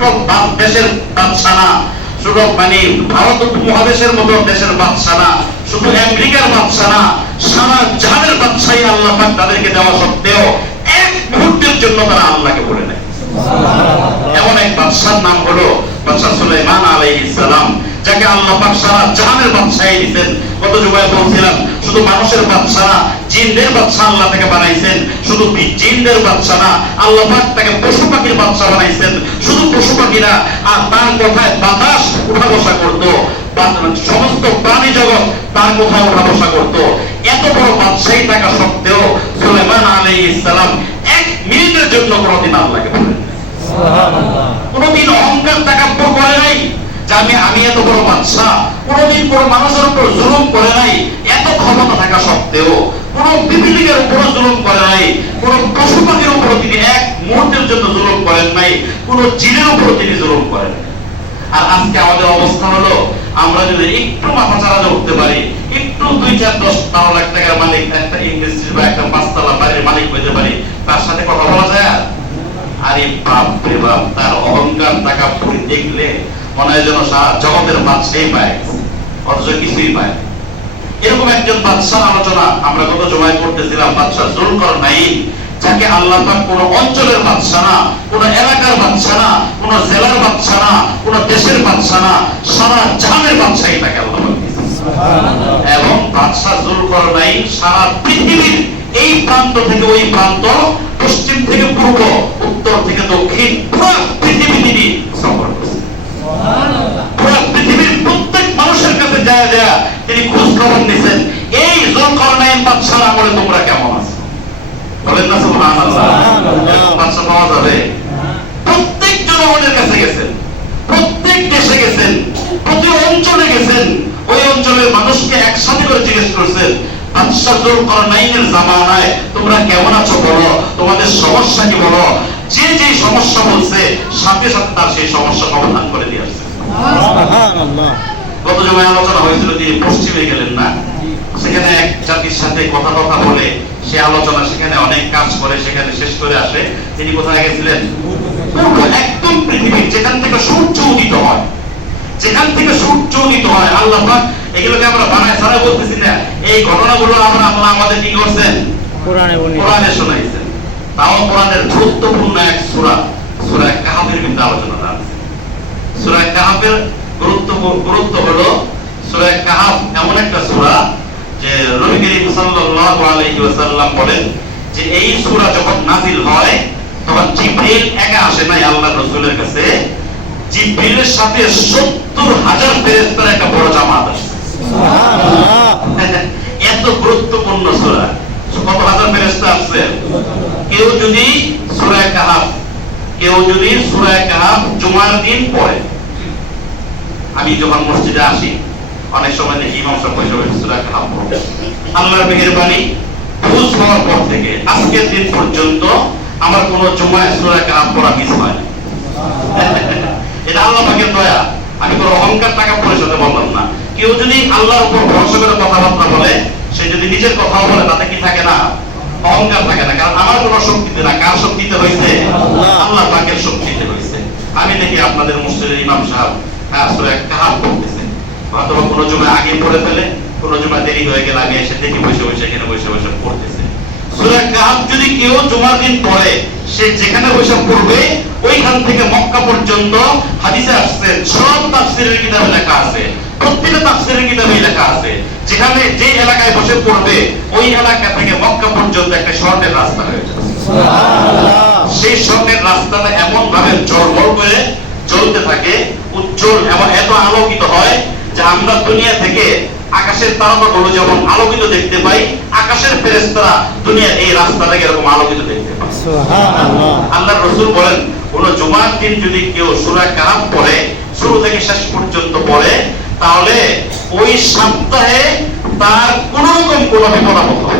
ছোট্ট দেশের বাদশা না শুধু মানে ভারত উপমহাদেশের মতো দেশের বাদশা না শুধু আমেরিকার বাদশানা সারা জাহানের বাদশাহী আল্লাহ পাক তাদেরকে দেওয়া সত্ত্বেও এক মুহূর্তের জন্য তারা আল্লাহকে বলে নেয়। এমন এক বাদশার নাম হলো বাদশাহ সুলাইমান আলাইহিস সালাম। যাকে আল্লাহ পাক সারা জাহানের বাদশাহী দিয়েছেন কত জুবাই বলছিলাম শুধু মানুষের বাদশা না, জিনদের বাদশা আল্লাহ তাকে বানাইছেন। শুধু জিনদের বাদশা না, আল্লাহ পাক তাকে পশু পাখির বাদশা বানাইছেন। শুধু পশু পাখিরা আর তার কথায় বাতাস উঠা বসা করতো। সমস্ত প্রাণী জগৎ তার কোথায় উঠা বসা করতো। এত বড় বাদশাহী থাকা সত্ত্বেও সুলাইমান আলাইহিস সালাম এক মিনিটের জন্য কোনোদিন আল্লাহকে বলেন নাই। কোনোদিন অহংকার টাকাব্য করে নাই যে আমি আমি এত বড় বাদশা। কোনোদিন কোনো মানুষের উপর জুলুম করে নাই। এত ক্ষমতা থাকা সত্ত্বেও কোন বিপিলিকের উপর জুলুম করে নাই। কোন পশু পাখির উপর তিনি এক মুহূর্তের জন্য জুলুম করেন নাই। কোন জিনের উপর তিনি জুলুম করেন আর আজকে আমাদের অবস্থা হলো, আমরা যদি একটু মাথা চালাতে উঠতে পারি, একটু দুই চার দশ বারো লাখ টাকার মালিক, একটা ইন্ডাস্ট্রি বা একটা পাঁচতলা বাড়ির মালিক হইতে পারি, তার সাথে কথা বলা যায়? আর? আরে বাপ রে বাপ তার অহংকার টাকা দেখলে মনে হয় যেন সারা জগতের বাদশাই পায় অথচ কিছুই পায় এরকম একজন বাদশার আলোচনা আমরা গত জমায় করতেছিলাম বাদশাহ জুলকর নাইন যাকে আল্লাহ পাক কোন অঞ্চলের বাদশা না কোন এলাকার বাদশা না কোন জেলার বাদশা না কোন দেশের বাদশা না সারা জাহানের বাদশাই তাকে আল্লাহ এবং বাদশাহ জুলকর নাইন সারা পৃথিবীর এই প্রান্ত থেকে ওই প্রান্ত পশ্চিম থেকে পূর্ব উত্তর থেকে দক্ষিণ পুরো পৃথিবী তিনি সফর করেছেন পুরো পৃথিবীর প্রত্যেক মানুষের কাছে যায় যায় খবর নিছেন এই জুলকরনাইন বাদশার আমলে তোমরা কেমন আছো? বলেন না সুবহানাল্লাহ। সুবহানাল্লাহ। বাদশা পাওয়া যাবে? প্রত্যেক জনগণের কাছে গেছেন প্রত্যেক দেশে গেছেন প্রতি অঞ্চলে গেছেন ওই অঞ্চলের মানুষকে একসাথে করে জিজ্ঞেস করছেন জুলকরনাইনের জামানায় তোমরা কেমন আছো বলো? তোমাদের সমস্যা কি বলো? যে যে সমস্যা বলছে সাথে সাথে তার সেই সমস্যা সমাধান করে দিয়ে আসছে। গত জমায় আলোচনা হয়েছিল তিনি পশ্চিমে গেলেন না। সেখানে এক জাতির সাথে কথা কথা বলে সে আলোচনা সেখানে অনেক কাজ করে সেখানে শেষ করে আসে। তিনি কোথায় গেছিলেন? একদম পৃথিবীর যেখান থেকে সূর্য উদিত হয়। যেখান থেকে সূর্য উদিত হয় আল্লাহ পাক এগুলোকে আমরা বানায় সারা বলতেছি না। এই ঘটনাগুলো আমরা আল্লাহ আমাদের কি করছেন? কোরআনে কোরআনে শোনাইছেন। তাও কোরআনের গুরুত্বপূর্ণ এক সূরা সূরা কাহাফের কিন্তু আলোচনা আছে সূরা কাহাফের গুরুত্ব গুরুত্ব হলো সূরা কাহাফ। এমন একটা সূরা যে নবী করিম সাল্লাল্লাহু আলাইহি ওয়াসাল্লাম বলেন যে এই সূরা যখন নাজিল হয় তখন জিবরিল একা আসে নাই রাসূলের কাছে। জিবরিলের সাথে 70 হাজার ফেরেশতার একটা বড় জামাত আসে এত গুরুত্বপূর্ণ সূরা। কত হাজার ফেরেশতা আসছে? কেউ যদি সূরা কাহাফ কেউ যদি সূরা কাহাফ জুমার দিন পড়ে আমি যখন মসজিদে আসি অনেক সময় দেখি ইমাম সাহেব বসে সূরা পড়ে। আল্লাহর মেহেরবানি বুঝ হওয়ার পর থেকে আজকের দিন পর্যন্ত আমার কোনো জুমায় সূরা কাহাফ পড়া মিস হয় না। এটা আল্লাহ পাকের দয়া। আমি কোনো অহংকার টাকা পরিশোধে বললাম না। কেউ যদি আল্লাহর উপর ভরসা করে কথাবার্তা বলে সে যদি নিজের কথা বলে তাতে কি থাকে না? অহংকার থাকে না। কারণ আমার কোনো শক্তিতে না। কার শক্তিতে হয়েছে আল্লাহ। পাকের শক্তিতে হয়েছে আমি দেখি আপনাদের মসজিদের ইমাম সাহেব হ্যাঁ সূরা কাহাফ পড়তেছে অথবা কোনো জমা আগে পড়ে ফেলে কোনো জমা দেরি হয়ে গেলে আমি এসে দেখি বসে বসে এখানে বসে বসে পড়তেছে। সূরা কাহাফ যদি কেউ জুমার দিন পড়ে সে যেখানে বসে পড়বে ওইখান থেকে মক্কা পর্যন্ত হাদিসে আসছে সব তাফসীরের কিতাবে লেখা আছে। প্রত্যেকটা তাফসীরের কিতাবে লেখা আছে। যেখানে যে এলাকায় বসে পড়বে ওই এলাকা থেকে মক্কা পর্যন্ত একটা শর্টের রাস্তা হয়ে যাবে। সেই স্বর্ণের রাস্তাটা এমন ভাবে জলমল করে চলতে থাকে উজ্জ্বল এবং এত আলোকিত হয় যে আমরা দুনিয়া থেকে আকাশের তারকাগুলো যেমন আলোকিত দেখতে পাই আকাশের ফেরেশতারা দুনিয়ার এই রাস্তাটাকে এরকম আলোকিত দেখতে পায়। আল্লাহ রসুল বলেন কোন জুমার দিন যদি কেউ সূরা কাহাফ পড়ে শুরু থেকে শেষ পর্যন্ত পড়ে তাহলে ওই সপ্তাহে তার কোন রকম কোন বিপদ আপদ হবে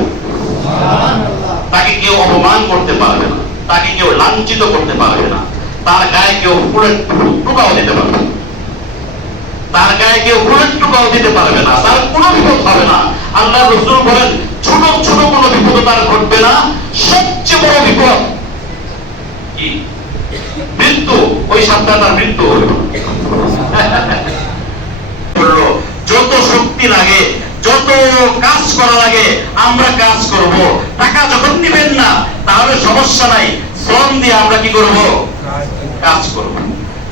তাকে কেউ অপমান করতে পারবে না তাকে কেউ লাঞ্ছিত করতে পারবে না। তার গায়ে কেউ ফুলের টুকাও দিতে পারবে। তার গায়ে কেউ ফুলের টুকাও দিতে পারবে না, তার কোনো বিপদ হবে না। আল্লাহ রসুল বলেন, ছোট ছোট কোনো বিপদ তার ঘটবে না, সবচেয়ে বড় বিপদ কি? মৃত্যু, ওই সপ্তাহে তার মৃত্যু বলল, যত শক্তি লাগে, যত কাজ করা লাগে, আমরা কাজ করব। টাকা যখন নিবেন না, তাহলে সমস্যা নাই। শ্রম দিয়ে আমরা কি করব? কাজ করব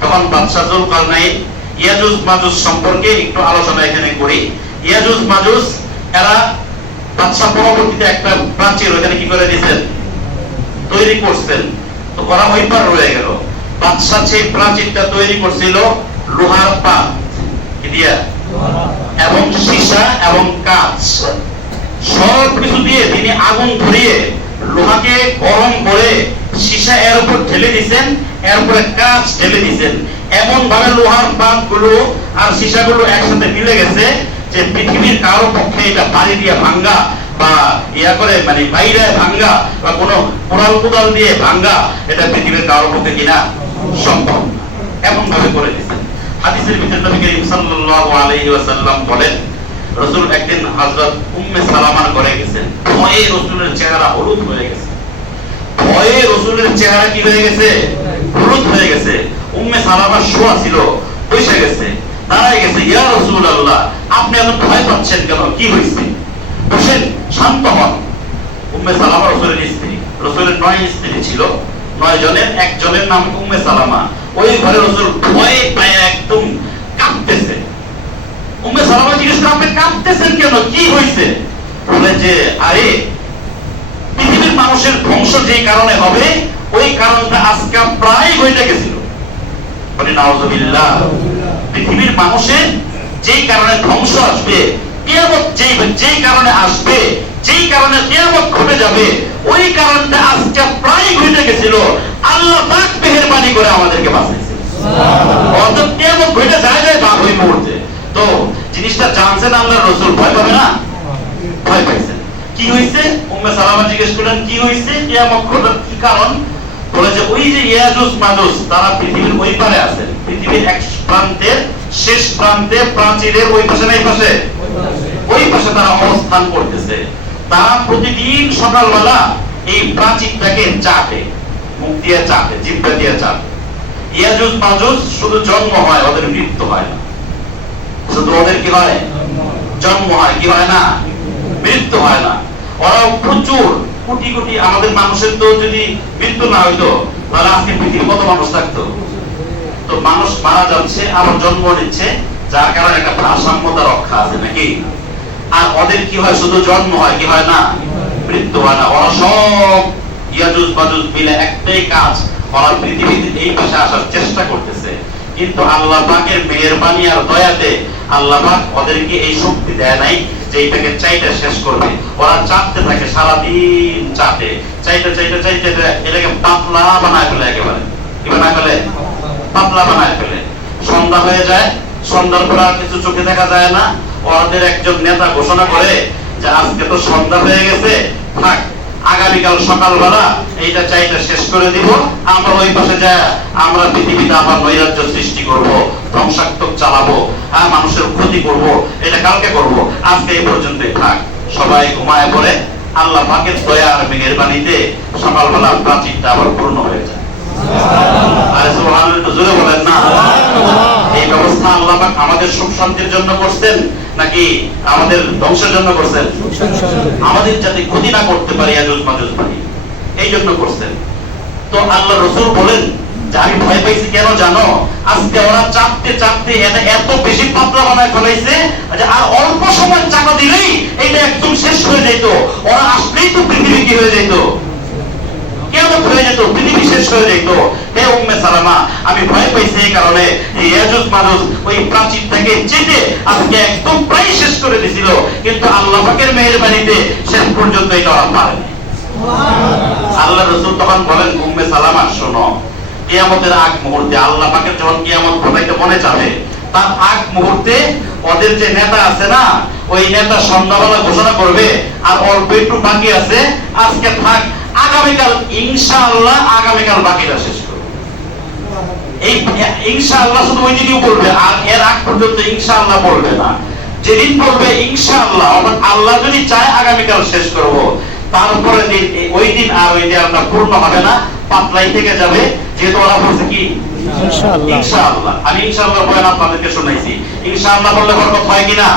তখন বাদশাহ জুলকারনাইন ইয়াজুজ মাজুজ সম্পর্কে একটু আলোচনা এখানে করি ইয়াজুজ মাজুজ এরা বাদশাহ পরবর্তীতে একটা প্রাচীর ওখানে কি করে দিয়েছেন তৈরি করছেন তো করা ওই পার রয়ে গেল। বাদশাহ সেই প্রাচীরটা তৈরি করছিল লোহার কি দিয়া এবং সীসা এবং কাঁচ। সব কিছু দিয়ে তিনি আগুন ধরিয়ে লোহাকে গরম করে সীসা এর উপর ঢেলে দিছেন এরপরে কাঁচ ঢেলে দিছেন। এমন ভাবে লোহার পাতগুলো আর সীসা গুলো একসাথে মিলে গেছে যে পৃথিবীর কারও পক্ষে এটা বাড়ি দিয়ে ভাঙ্গা বা ইয়া করে মানে বাইরে ভাঙ্গা বা কোনো কোড়াল কোদাল দিয়ে ভাঙ্গা এটা পৃথিবীর কারও পক্ষে কিনা সম্ভব এমন ভাবে করে দিছেন। হাদিসের ভিতরে নবী করিম সাল্লাল্লাহু আলাইহি ওয়াসাল্লাম বলেন, রাসূল একদিন হযরত উম্মে সালামার ঘরে গেছেন। ভয়ে রাসূলের চেহারা হলুদ হয়ে গেছে। ভয়ে রাসূলের চেহারা কি হয়ে গেছে? হলুদ হয়ে গেছে। উম্মে সালামা শোয়া ছিল, বসে গেছে। দাঁড়ায় গেছে, ইয়া রাসূলুল্লাহ, আপনি এত ভয় পাচ্ছেন কেন? কি হয়েছে? বসেন, শান্ত হন। উম্মে সালামা রাসূলের স্ত্রী, রাসূলের নয় স্ত্রী ছিল। নয় জনের একজনের নাম উম্মে সালামা। ওই ঘরে রাসূল ভয়ে পায়ে একদম কাঁপতেছে। উম্মে সালামা জিজ্ঞেস করে, আপনি কাঁপতেছেন কেন? কি হয়েছে? বলে যে, আরে মানুষের ধ্বংস যে কারণে হবে ওই কারণটা আজকে প্রায় হইতে গেছিল। বলি নাউজুবিল্লাহ পৃথিবীর মানুষের যেই কারণে ধ্বংস আসবে কিয়ামত যেই যেই কারণে আসবে যেই কারণে কিয়ামত ঘটে যাবে ওই কারণটা আজকে প্রায় ঘটে গেছিল। আল্লাহ পাক মেহেরবানি করে আমাদেরকে বাঁচাইছে অর্থাৎ কিয়ামত ঘটে যায় যায় বাঘ ওই মুহূর্তে তো জিনিসটা জানছেন আল্লাহ রসুল ভয় পাবে না? ভয় পাইছেন। কি হয়েছে উম্মে সালামা জিজ্ঞেস করলেন, কি হয়েছে কিয়ামত ঘটার কি কারণ? বলে যে, ওই যে ইয়াজুজ মাজুজ তারা পৃথিবীর ওই পারে আছে। পৃথিবীর এক প্রান্তের, শেষ প্রান্তে প্রাচীরের ওই পাশে না এই পাশে? ওই পাশে তারা অবস্থান করতেছে। তারা প্রতিদিন সকালবেলা এই প্রাচীরটাকে চাটে মুখ দিয়ে চাটে জিব্বা দিয়ে চাটে ইয়াজুজ মাজুজ শুধু জন্ম হয়, ওদের মৃত্যু হয় না। শুধু ওদের কি হয়? জন্ম হয়, কি হয় না? মৃত্যু হয় না। ভারসাম্যতা রক্ষা আছে নাকি? আর ওদের কি হয়? শুধু জন্ম হয়, কি হয় না? মৃত্যু হয় না। ওরা সব ইয়াজুজ বাজুজ মিলে একটাই কাজ, ওরা পৃথিবীতে এই পাশে আসার চেষ্টা করতেছে। কিন্তু আল্লাহ পাকের মেহেরবানি আর দয়াতে আল্লাহ পাক ওদেরকে এই শক্তি দেয় নাই। যে শেষ করবে। ওরা চাপতে থাকে সারাদিন চাপে। চাইতে চাইতে চাইতে এটাকে পাতলা বানায় ফেলে একেবারে। ফেলে? পাতলা বানায় ফেলে। সন্ধ্যা হয়ে যায়, সন্ধ্যার পর আর কিছু চোখে দেখা যায় না। ওদের একজন নেতা ঘোষণা করে যে আজকে তো সন্ধ্যা হয়ে গেছে, থাক, আগামীকাল সকালবেলা এইটা চাইটা শেষ করে দিব। আমরা ওই পাশে যায়, আমরা পৃথিবীতে আবার নৈরাজ্য সৃষ্টি করব, ধ্বংসাত্মক চালাবো। মানুষের ক্ষতি করব, এটা কালকে করব, আজকে এই পর্যন্তই থাক। সবাই ঘুমায় পড়ে, আল্লাহ পাকের দয়া আর মেহেরবানিতে সকালবেলা প্রাচীরটা আবার পূর্ণ হয়ে যায়। আমাদের সুখ শান্তির জন্য করছেন, নাকি আমাদের ধ্বংসের জন্য করছেন? আমাদের যাতে ক্ষতি না করতে পারি এই জন্য করছেন। তো আল্লাহ রসুল বলেন আমি ভয় পাইছি কেন জানো? আজকে ওরা চাপতে চাপতে এটা এত বেশি পাতলা বানায় ফেলাইছে যে আর অল্প সময় চাপা দিলেই এটা একদম শেষ হয়ে যেত ওরা আসলেই তো পৃথিবী কি হয়ে যেত কেমন হয়ে যেত? পৃথিবী শেষ হয়ে যেত হে উম্মে সালামা, আমি ভয় পাইছি এই কারণে এই ইয়াজুজ মাজুজ ওই প্রাচীর থেকে চেটে আজকে একদম প্রায় শেষ করে দিছিল। কিন্তু আল্লাহ পাকের মেহেরবানিতে শেষ পর্যন্ত এটা ওরা পারেনি। আল্লাহ রসুল তখন বলেন, উম্মে সালামা, শোনো কিয়ামতের আগ মুহূর্তে, আল্লাহ পাকের যখন কিয়ামত ঘটাইতে মনে যাবে তার আগ মুহূর্তে ওদের যে নেতা আছে না, ওই নেতা সন্ধ্যাবেলা ঘোষণা করবে, আর অল্প একটু বাকি আছে, আজকে থাক, আগামীকাল ইনশাআল্লাহ আগামীকাল বাকিটা শেষ এই ইনশাআল্লাহ শুধু ওই দিনই বলবে, আর এর আগ পর্যন্ত ইনশাআল্লাহ বলবে না। যেদিন বলবে ইনশাআল্লাহ, অর্থাৎ আল্লাহ যদি চায় আগামীকাল শেষ করব তারপরে ওই দিন আর ওই আপনার পূর্ণ হবে না। পাতলাই থেকে যাবে যেহেতু ওরা বলছে কি? ইনশাআল্লাহ। ইনশাআল্লাহ। আমি ইনশাআল্লাহ বয়ান আপনাদেরকে শুনাইছি। ইনশাআল্লাহ বললে বরকত হয় কিনা?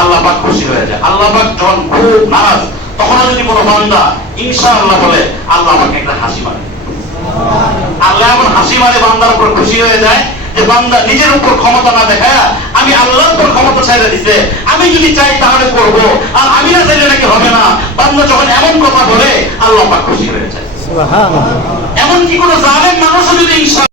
আল্লাহ পাক খুশি হয়ে যায়। আল্লাহ পাক যখন খুব নারাজ তখন যদি কোনো বান্দা ইনশাআল্লাহ বলে আল্লাহ পাক একটা হাসি মারে আল্লাহ এমন হাসি মারে বান্দার উপর খুশি হয়ে যায় যে বান্দা নিজের উপর ক্ষমতা না দেখায় আমি আল্লাহর উপর ক্ষমতা ছেড়ে দিছে। আমি যদি চাই তাহলে করব আর আমি না চাইলে নাকি হবে না। বান্দা যখন এমন কথা বলে আল্লাহ পাক খুশি হয়ে যায়। সুবহানাল্লাহ। এমন কি কোনো জালেম মানুষও যদি